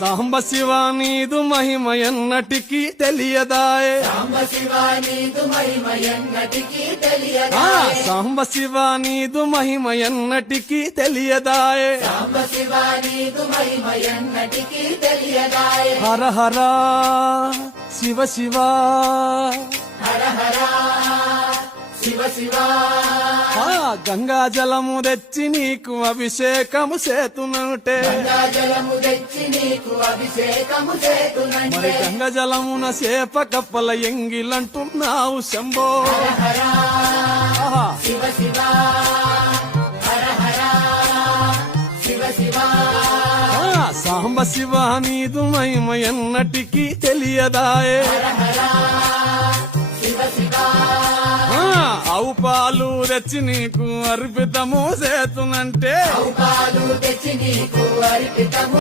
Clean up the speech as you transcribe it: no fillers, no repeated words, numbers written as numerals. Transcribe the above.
సాంబ శివ నీదు మహిమ ఎన్నటికీ తెలియదాయే సాంబ శివ నీదు మహిమ ఎన్నటికీ ఆ తెలియదాయే సాంబ శివ నీదు మహిమ ఎన్నటికీ తెలియదాయే సాంబ శివ నీదు మహిమ ఎన్నటికీ తెలియదాయే హర హర శివ శివ హర హర శివ శివ ఆ గంగా జలము తెచ్చి నీకు అభిషేకము చేతునంటే గంగాజలము తెచ్చి నీకు అభిషేకము మరి చేతునంటే గంగ జలమున చేప కప్పల ఎంగిలంటున్నావు శంభో హర ఆహా. శివ శివ హర హర శివ శివ ఆ సాంబ శివ నీదు మహిమ ఎన్నటికీ తెలియదాయే హర హర శివ శివ ఆ ఆవు పాలు తెచ్చి నీకు అర్పితము చేతునంటే పాలు తెచ్చి నీకు అర్పితము